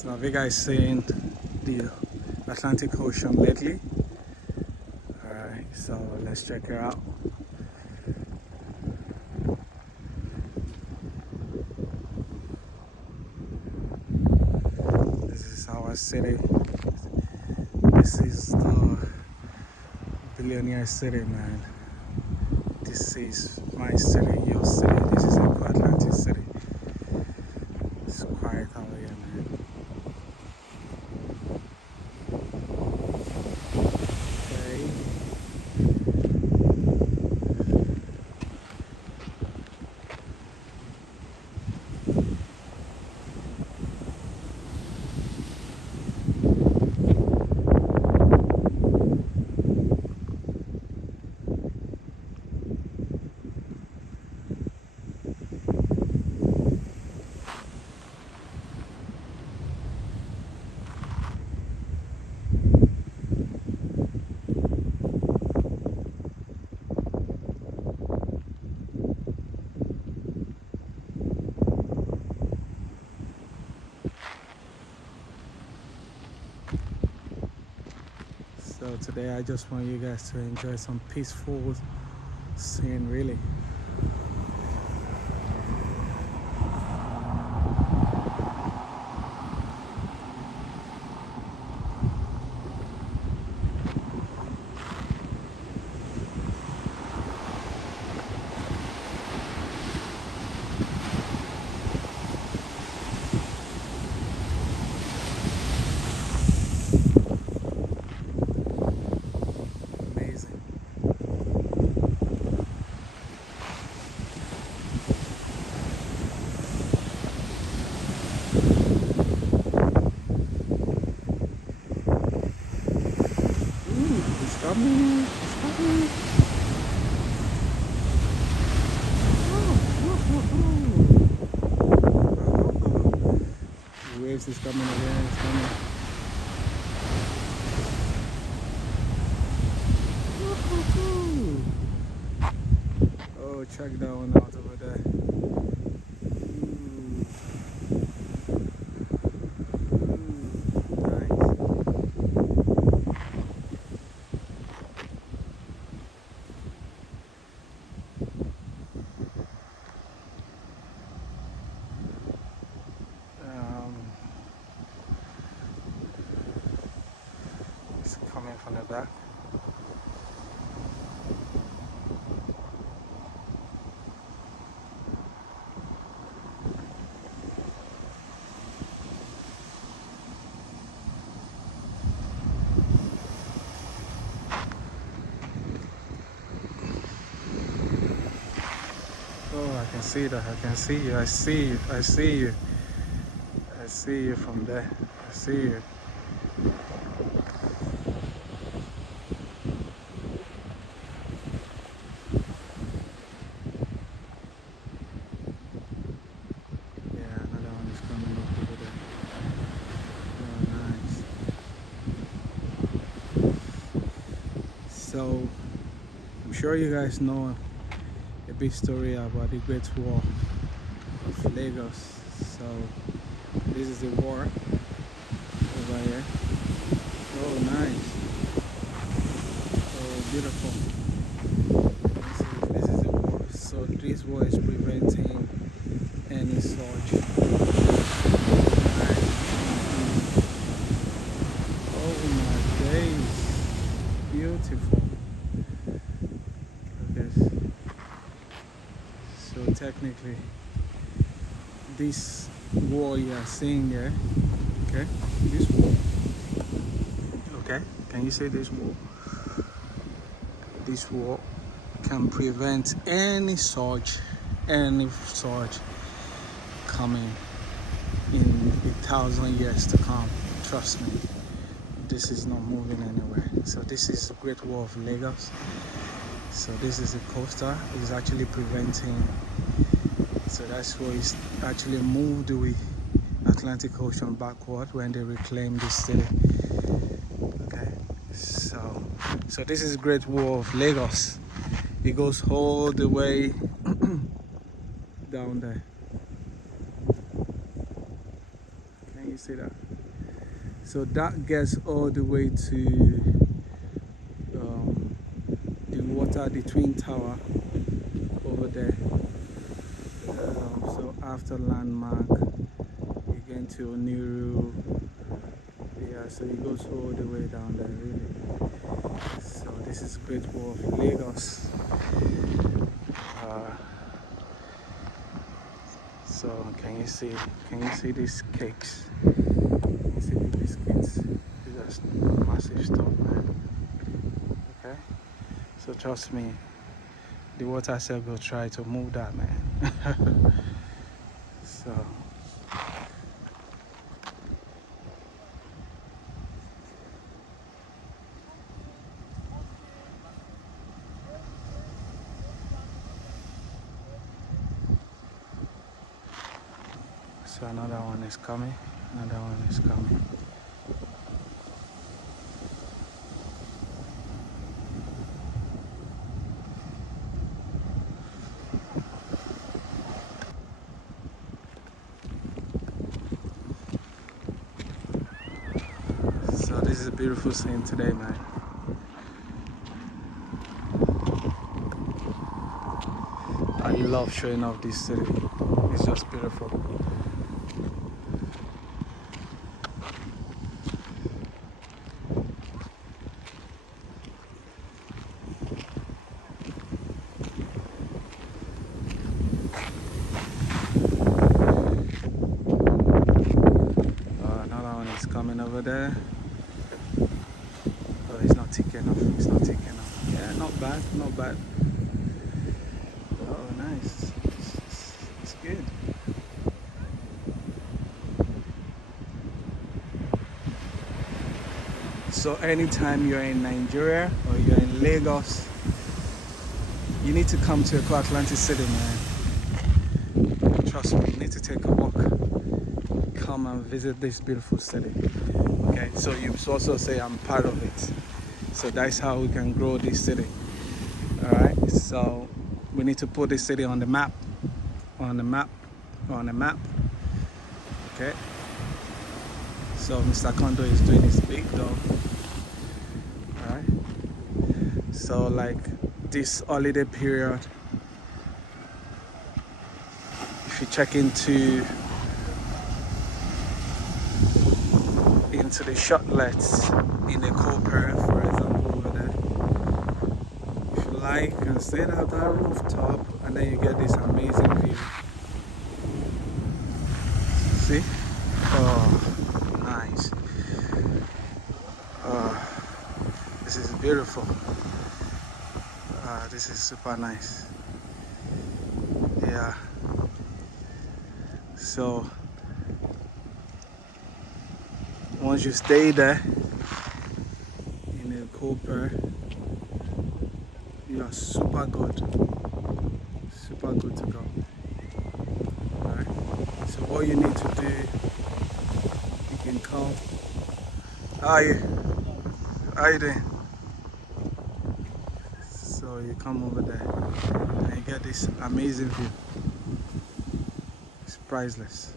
So have you guys seen the Atlantic Ocean lately? Alright, so let's check it out. This is our city. This is the billionaire city, man. This is my city, your city. This is Eko Atlantic City. It's quiet out here, man. Okay. So today I just want you guys to enjoy some peaceful scene, really. Amazing. Ooh, it's coming. It's coming. The waves is coming again. It's coming. Oh, check that one out over there. Nice. It's coming from the back. Oh, I can see that. I can see you. I see you. I see you. I see you from there. I see you. Yeah, another one is coming up over there. Oh, nice. So, I'm sure you guys know a big story about the Great War of Lagos. So, this is the war over here. Oh, nice. Oh, beautiful. This is the war. So, this war is preventing any surge. Nice. Oh my days. Beautiful. Look at this. So technically, this wall you are seeing there, okay, this wall, okay, can you see this wall? This wall can prevent any surge coming in 1,000 years to come. Trust me, this is not moving anywhere. So this is the Great Wall of Lagos. So this is the coaster. It's actually preventing. So that's why it's actually moved the Atlantic Ocean backward when they reclaim this city. Okay, so this is Great Wall of Lagos. It goes all the way down there. Can you see that? So that gets all the way to the water, the twin tower over there. So after landmark, you get into Oniru. Yeah, so it goes all the way down there, really. So this is Great Wall of Lagos. So can you see these cakes? Can you see the biscuits? These are massive stuff, man. Okay, so trust me, the water cell will try to move that, man. So another one is coming. Another one is coming. So this is a beautiful scene today, man. I love showing off this city. It's just beautiful. Another one is coming over there. Oh, it's not ticking off. It's not ticking off. Yeah, not bad. Not bad. Oh, nice. It's good. So anytime you're in Nigeria or you're in Lagos, you need to come to Eko Atlantic City, man. Trust me, you need to take a walk. Come and visit this beautiful city. Okay, so you also say I'm part of it. So that's how we can grow this city. Alright, so we need to put this city on the map. On the map. Okay. So Mr. Kondo is doing his big though. Alright. So like this holiday period, if you check into the shotlets in the Eko, for example, over there, if you like, you can sit at that rooftop and then you get this amazing view. See? Oh, nice. This is beautiful. This is super nice. Yeah. So once you stay there in the Cooper, you are super good to go. Alright, so all you need to do, you can come. How you doing? So you come over there and you get this amazing view. It's priceless.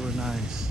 Oh, nice.